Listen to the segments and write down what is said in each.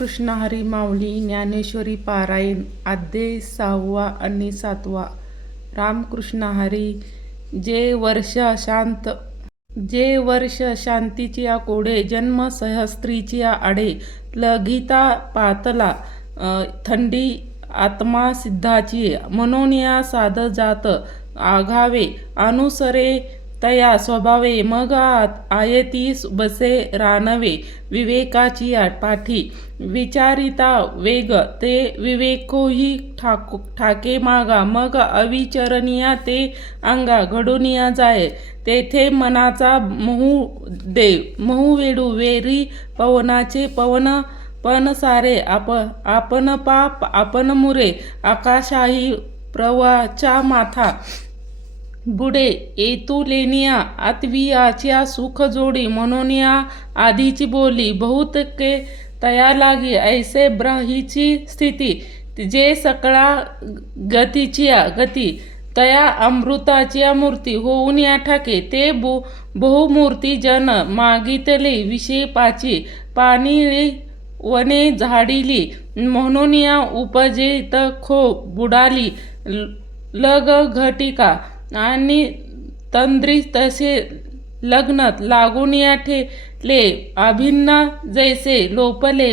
कृष्ण हरी माऊली ज्ञानेश्वरी पारायण अध्याय सहावा आणि सातवा. रामकृष्ण हरी जे वर्ष शांत जे वर्ष शांतीची या कोडे जन्म सहस्त्रीची या आडे लघिता पातला थंडी आत्मा सिद्धाची म्हणून या साध जात आघावे अनुसरे तया स्वभावे मग आयतीस बसे रानवे. विवेकाची आट पाठी. विचारिता वेग ते विवेकोही ठाकू ठाके मागा. मग अविचरणीया ते अंगा. घडूनिया जाय. तेथे मनाचा महू दे महू वेडू वेरी पवनाचे पवन पण सारे. आप आपण पाप आपण मुरे. आकाशाही प्रवाच्या माथा. बुडे एतुलेनिया लेनिया आत्वियाच्या सुख जोडी म्हणून या आधीची बोली बहुत के तया लागी ऐसे ब्रहीची स्थिती जे सकळा गतीचिया गती तया अमृताच्या मूर्ती होऊन या ठाके ते बो बहुमूर्ती जन मागितले विषय पाची पाणी वने झाडिली म्हणून या उपजेत खो बुडाली लग घटिका आणि तंद्री तसे लग्न लागून या ठेले अभिन्न जैसे लोपले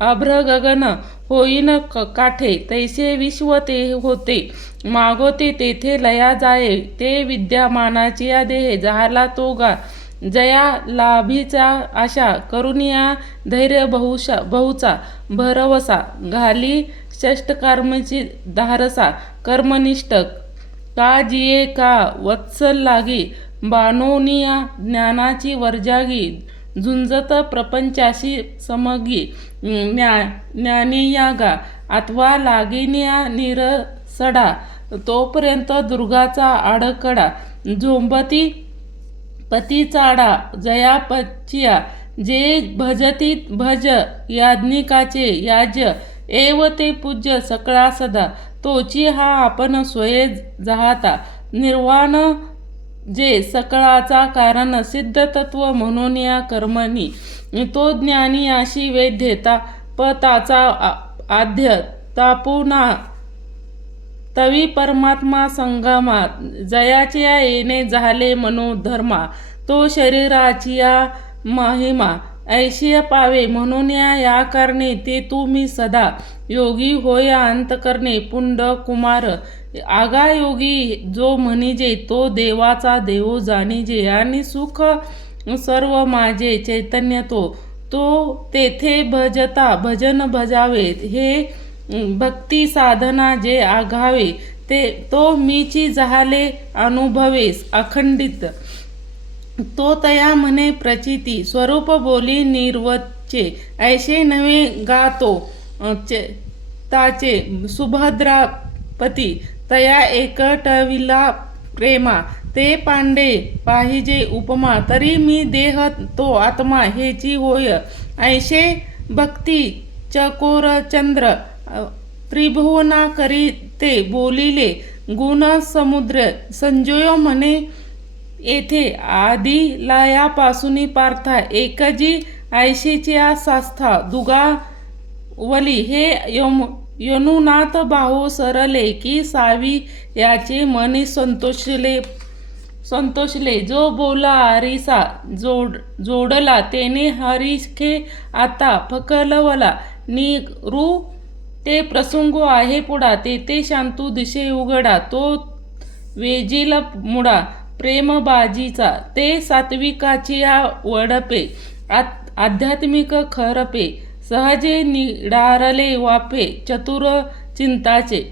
अभ्रगगन होईन क- काठे. तैसे विश्व ते होते. मागोते तेथे लया जाये. ते विद्यामानाची या देहे. झाला तो गा जया लाभीचा आशा. करुनिया धैर्य बहुशा बहुचा भरवसा. घाली षष्टकर्मची धारसा. कर्मनिष्ठ काजिये का वत्सल लागी? बानोनिया ज्ञानाची वर्जागी झुंजत प्रपंचाशी समगी ज्ञा ज्ञानियागा अथवा लागिनिया निरसडा तोपर्यंत दुर्गाचा आडकडा झोंबती पतीचाडा जयापचिया जे भजती भज याज्ञिकाचे याज एव ते पूज्य सकळा सदा तोची हा आपण स्वये जाहता. निर्वाण जे सकळाचा कारण सिद्ध तत्व म्हणून या कर्मणी तो ज्ञानी अशी वैद्यता पताचा आ- आद्य तापुना. तवी परमात्मा संगमा. जयाच्या येणे झाले मनोधर्मा तो शरीराची या महिमा. ऐशिय पावे म्हणून या या कारणे ते तुम्ही सदा. योगी होय अंत करणे पुंड कुमार. आगा योगी जो म्हणिजे तो देवाचा देव जाणीजे. आणि सुख सर्व माझे चैतन्य तो. तो तेथे भजता भजन भजावे. हे भक्ती साधना जे आघावे ते तो मीची झाले अनुभवेस अखंडित. तो तया म्हणे प्रचिती स्वरूप बोली निर्वचे ऐसे नवे गातो चे- ताचे सुभद्रापती तया एकटविला प्रेमा ते पांडे पाहिजे उपमा तरी मी देह तो आत्मा हेची होय. ऐशे भक्ती चकोर चंद्र त्रिभुवना करी ते बोलिले गुण समुद्र संजोय म्हणे येथे आधी लायापासून पार्था एकजी ऐशीची सास्था दुगा वली हे यम यनुनाथ भाऊ सरले की सावी याचे मनी संतोषले संतोषले. जो बोला हरिसा जोड जोडला तेने हरिखे आता फकलवला. निरू ते प्रसंगो आहे पुढा तेथे शांतू दिशे उघडा तो वेजील मुडा. प्रेमबाजीचा ते सात्विकाची या वडपे आत- आध्यात्मिक खरपे सहजे निडारले वाफे चतुर चिंताचे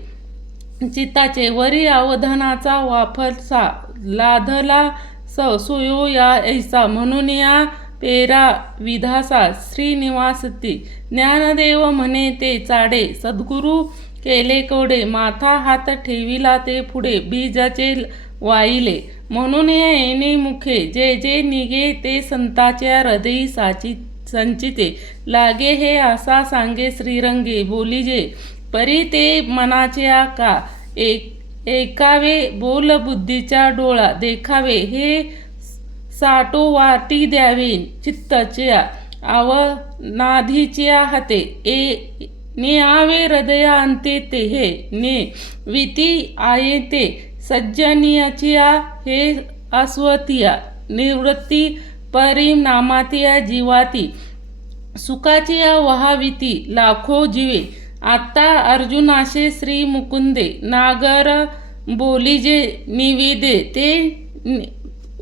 चित्ताचे वरी अवधानाचा वाफरसा लाधला स सुयो या ऐसा म्हणून या पेरा विधासा श्रीनिवासती ज्ञानदेव म्हणे ते चाडे सद्गुरु केले कोडे माथा हात ठेविला ते पुढे बीजाचे वाईले. म्हणून या येणे मुखे. जे जे निगे ते संताच्या हृदयी साची संचिते. लागे हे असा सांगे श्रीरंगे. बोलिजे परी ते मनाच्या का एक एकावे बोल बुद्धीचा डोळा. देखावे हे साटो वाटी द्यावे चित्ताच्या. अवनाधीच्या हाते. ए ने आवे हृदया अंते ते हे. ने विती आये ते सज्जनियाचिया हे अस्वतिया निवृत्ती परिणामातिया जीवाती. सुखाचिया वहाविती लाखो जीवे. आता अर्जुनाशे श्री मुकुंदे नागर बोलीजे निविदे ते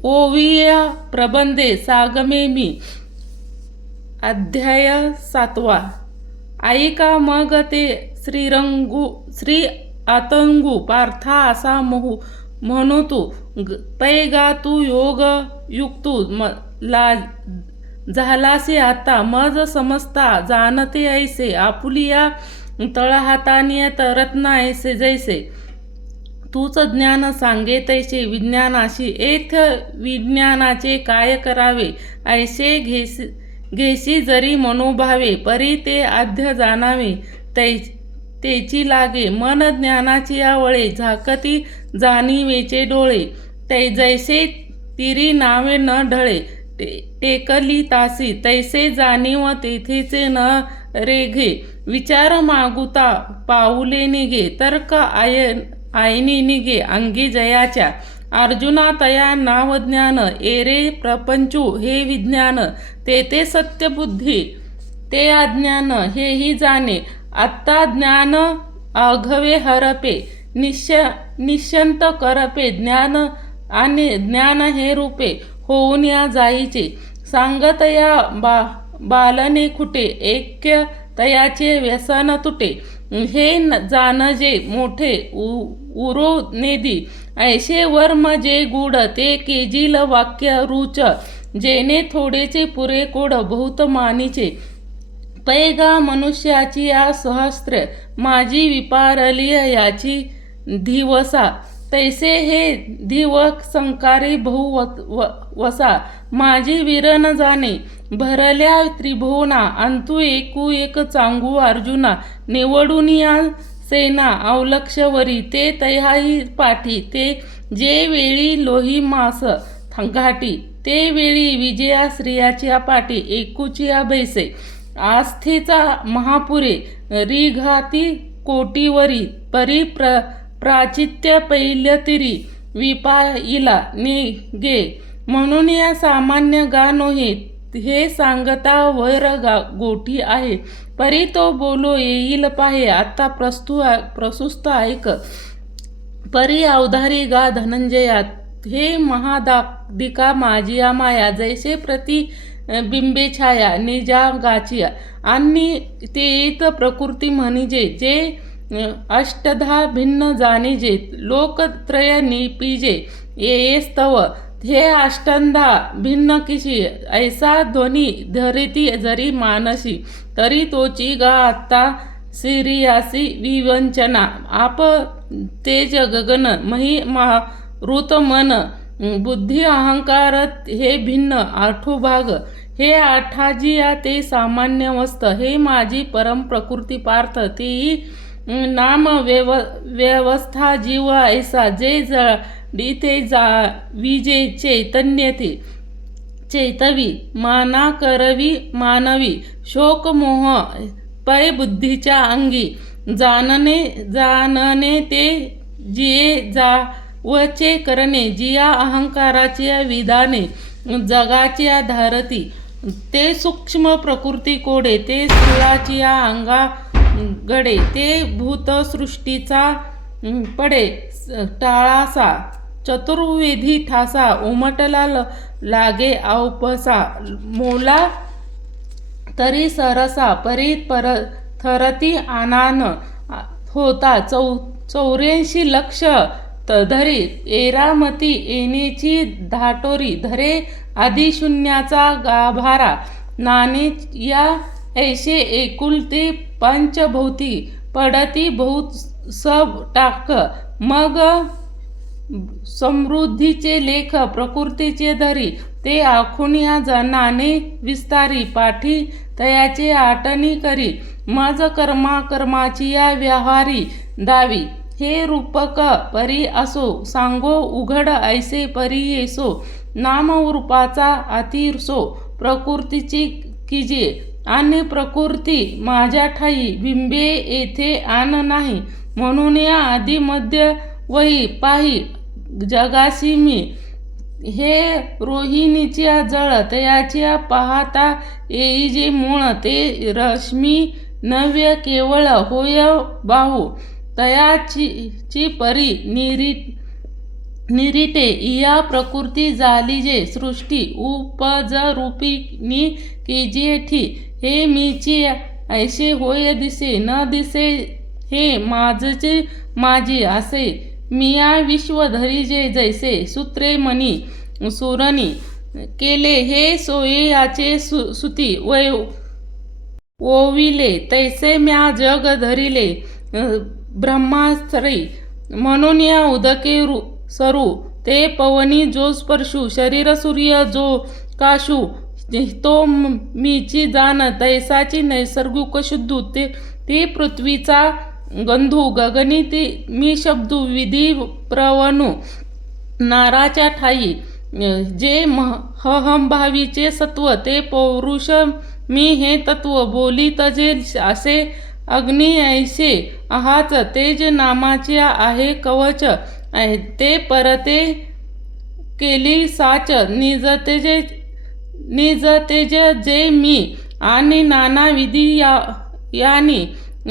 ओविया प्रबंधे सागमे मी. अध्याय सातवा. ऐका मग ते श्रीरंगू श्री आतंगू पार्था असा महू म्हणू तू ग- पैगा तू योग युक्तू म ला झालासे आता मज समजता जाणते ऐसे आपुलिया तळहाताने तरत्ना ऐसे जैसे. तूच ज्ञान सांगे तैसे विज्ञानाशी एथ विज्ञानाचे काय करावे? ऐसे घेसी घेसी जरी मनोभावे परी ते आद्य जाणावे तै तेची लागे मन ज्ञानाची आवळे झाकती जाणीवेचे डोळे. तै जैसे तिरी नावे न ढळे टे- टेकली तासी तैसे जाणीव तेथेचे न रेघे. विचार मागुता पाऊले निघे तर्क आय आयनी निघे अंगी जयाच्या. अर्जुना तया नाव ज्ञान एरे प्रपंचू हे विज्ञान. ते ते सत्यबुद्धी ते अज्ञान हेही जाणे. आत्ता ज्ञान अघवे हरपे निश्च निश्चंत करपे ज्ञान आणि ज्ञान हे रूपे होऊन या जाईचे. सांगत या बा बालने खुटे ऐक्य तयाचे व्यसन तुटे. हे जाण जानजे मोठे उ- उरो नेदी. ऐशे वर्म जे गुड ते केजील वाक्य रुच. जेने थोडेचे पुरे कोड बहुत मानीचे. पैगा मनुष्याची या सहस्त्र माझी विपारली याची धिवसा. तैसे हे धिव संकारी बहु व- व- वसा. माझी विरन जाणे भरल्या त्रिभुवना. अंतु एकू एक चांगू अर्जुना. निवडून या सेना अवलक्षवरी. ते तयाही पाठी. ते जे वेळी लोही मास घाटी ते वेळी विजया स्त्रियाच्या पाठी. एकूचिया बैसे आस्थेचा महापुरे रिघाती कोटीवरी परी प्र प्राचित्य पैलतिरी विपाईला निगे म्हणून या सामान्य गा नोहे हे सांगता वैर गा गोठी आहे. परी तो बोलो येईल पाहे आता प्रस्तु प्रसुस्त ऐक. परी अवधारी गा धनंजया हे महादादिका माझी माया जैसे प्रति बिंबे छाया निजा गाचिया आणि ते इत प्रकृती म्हणजे जे अष्टधा भिन्न जाणिजे लोकत्रय निपिजे. ये स्तव. हे अष्टंधा भिन्न किशी? ऐसा ध्वनी धरिती जरी मानसी तरी तोची गा आत्ता सिरियासी विवंचना. आप तेज गगन मही मा ऋत मन बुद्धी अहंकार हे भिन्न आठो भाग. हे आठाजिया ते सामान्य वस्त. हे माझी परम प्रकृती पार्थ. ती नाम व्यव व्यवस्था जीव ऐसा जे जडी ते जा विजे चैतन्य ते. चैतवी माना करवी मानवी. शोक मोह पै बुद्धीच्या अंगी. जानने जानने ते जिये जा वचे करणे जिया अहंकाराच्या विधाने जगाच्या धारती. ते सूक्ष्म प्रकृती कोडे ते स्थूळाच्या अंगा गडे ते भूतसृष्टीचा पडे टाळासा. चतुर्वेधी ठासा उमटला ल- लागे औपसा. मोला तरी सरसा परी पर थरती आनान होता. चौ चौऱ्याऐंशी लक्ष धरी एरामती येणेची धाटोरी धरे आदिशून्याचा गाभारा नाणे या ऐशे एकुलते पंचभोवती पडती बहुत सब टाक मग समृद्धीचे लेख प्रकृतीचे धरी ते आखून जनाने विस्तारी पाठी तयाचे आटणी करी मज कर्मा कर्माची या व्यवहारी दावी. हे रूपक परी असो सांगो उघड ऐसे परी येसो नामरूपाचा अतिरसो प्रकृतीची कीजे आणि प्रकृती माझ्या ठाई बिंबे येथे आण नाही. म्हणून या आधी मध्य वही पाही जगाशी मी. हे रोहिणीच्या जळ तयाच्या पाहता येई जे मूळ ते रश्मी नव्य केवळ होय बाहू. तयाची ची परी निरी निरिटे या प्रकृती झाली जे सृष्टी उपज रूपिणी केजेठी हे मीची ऐसे होय दिसे न दिसे हे माझचे माझे असे. मिया विश्व धरी जे जैसे सूत्रे मनी सुरणी केले हे सोययाचे सु सुती वै ओविले तैसे म्या जग धरिले. ब्रह्मास्त्री म्हणून या उदके रु सरू ते पवनी जो स्पर्शू शरीर सूर्य जो काशू तो मीची जाण तैसाची नैसर्गिक शुद्धू ते ती पृथ्वीचा गंधू गगनी ती मी शब्दू विधी प्रवणू नाराच्या ठाई जे मह- सत्व ते पौरुष मी हे तत्व बोली तजे असे अग्नी ऐसे आहाच तेज नामाचे आहे कवच आहे ते परते केली साच निजतेज निजतेज जे मी आणि नानाविधी या यानी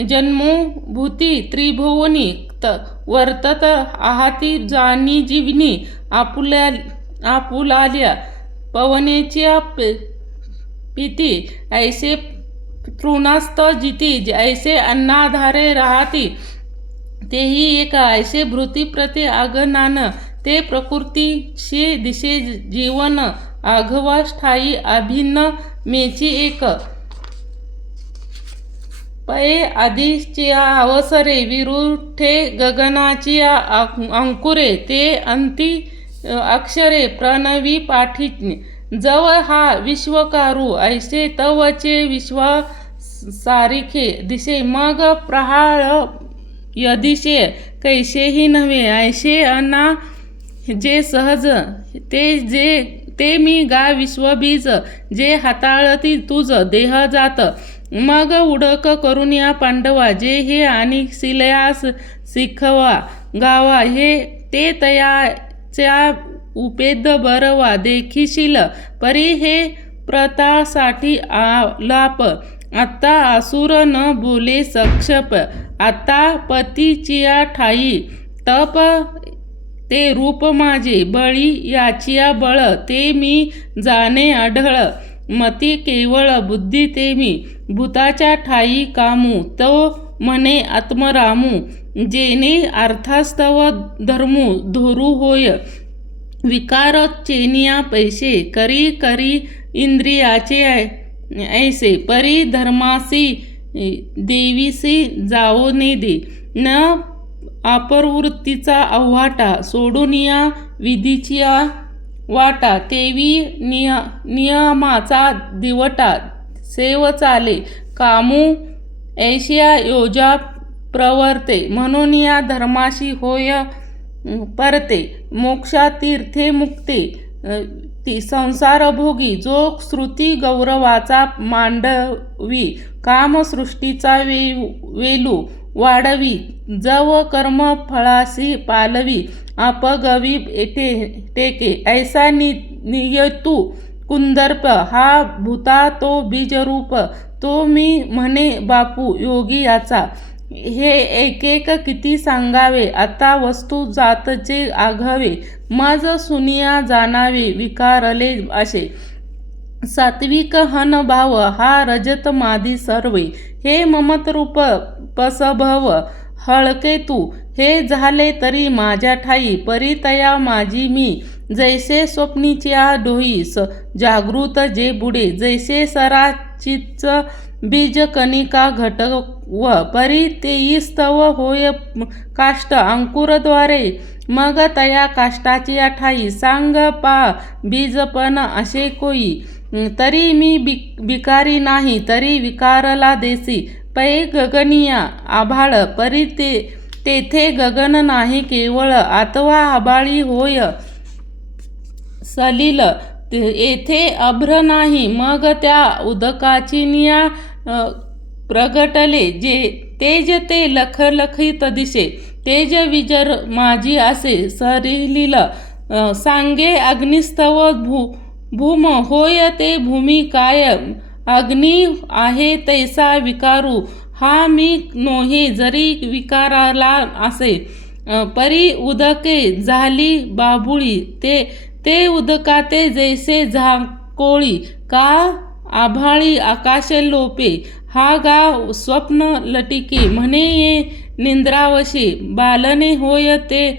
जन्मोभूती त्रिभुवनी त वर्तत आहाती जानी जीवनी आपुल्या आपुलाल्या पवनेच्या पे- पिती ऐसे तृणास्त जिती ऐसे अन्नाधारे राहती तेही एक ऐसे भृतीप्रती आगनान ते प्रकृतीशी दिशे जीवन आघवा ठाई अभिन्न मेची एक. पये आधीच्या अवसरे विरुठे गगनाची अंकुरे ते अंती अक्षरे प्रणवी पाठी जव हा विश्वकारू ऐसे तवचे विश्वा सारिखे दिसे मग प्रहाळ यदिशे कैसेही नव्हे ऐसे अना जे सहज ते जे ते मी गा विश्वबीज जे हाताळती तुझ देह जात. मग उडक करून या पांडवा जे हे आणि शिलयास शिखवा गावा हे ते तयाच्या उपेद बरवा देखिशील परी हे प्रतासाठी आलाप. आता असुर न बोले सक्षप आता पतीचिया ठाई. तप ते रूप माझे बळी याचिया बळ ते मी जाणे आढळ. मती केवळ बुद्धी ते मी भूताच्या ठाई कामू तो म्हणे आत्मरामू. जेने अर्थास्तव धर्मू धोरू होय. विकारोच्चेनिया चेनिया पैसे करी करी इंद्रियाचे ऐसे परी धर्मासी देवीसी जाओ ने दे न अपरवृत्तीचा अव्हाटा सोडून या विधीच्या वाटा. तेवी निय नियमाचा दिवटा सेव चाले. कामू ऐशिया योजा प्रवर्ते. म्हणून या धर्माशी होय परते मोक्षा तीर्थे मुक्ते ती संसार भोगी जो श्रुती गौरवाचा मांडवी कामसृष्टीचा वे वेलू वाढवी जव कर्म फळासी पालवी अपगवी येते टेके ऐसा नि नियतू कुंदर्प हा भूता तो बीजरूप तो मी म्हणे बापू योगी याचा. हे एक एक किती सांगावे? आता वस्तू जातचे आघावे. मज सुनिया जाणावे विकारले असे. सात्विक हन भाव हा रजत मादी सर्वे. हे ममतरूप पसभव हळके तू. हे झाले तरी माझ्या ठाई परितया माझी मी. जैसे स्वप्नीच्या डोईस जागृत जे बुडे. जैसे सराचिच बीजकणिका घटक व परितेईस्तव होय काष्ट अंकुरद्वारे मग तया काष्टाची अठाई सांग पा बीजपण असे कोई तरी मी बि बिकारी नाही तरी विकारला देसी पै गगनिया आभाळ परी ते तेथे गगन नाही केवळ आतवा आबाळी होय सलील ते- येथे अभ्र नाही मग त्या उदकाची निया प्रगटले जे तेज ते लखलखित दिसे तेज विजर माझी असे सरिलील सांगे अग्निस्तव भू भूम होय ते भूमी काय अग्नी आहे तैसा विकारू हा मी नोहे जरी विकाराला असे परी उदके झाली बाबुळी ते ते उदकाते जैसे झाकोळी का आभाळी आकाशे लोपे हा गा स्वप्न लटिके म्हणे ये निंद्रावशी बालने होय ते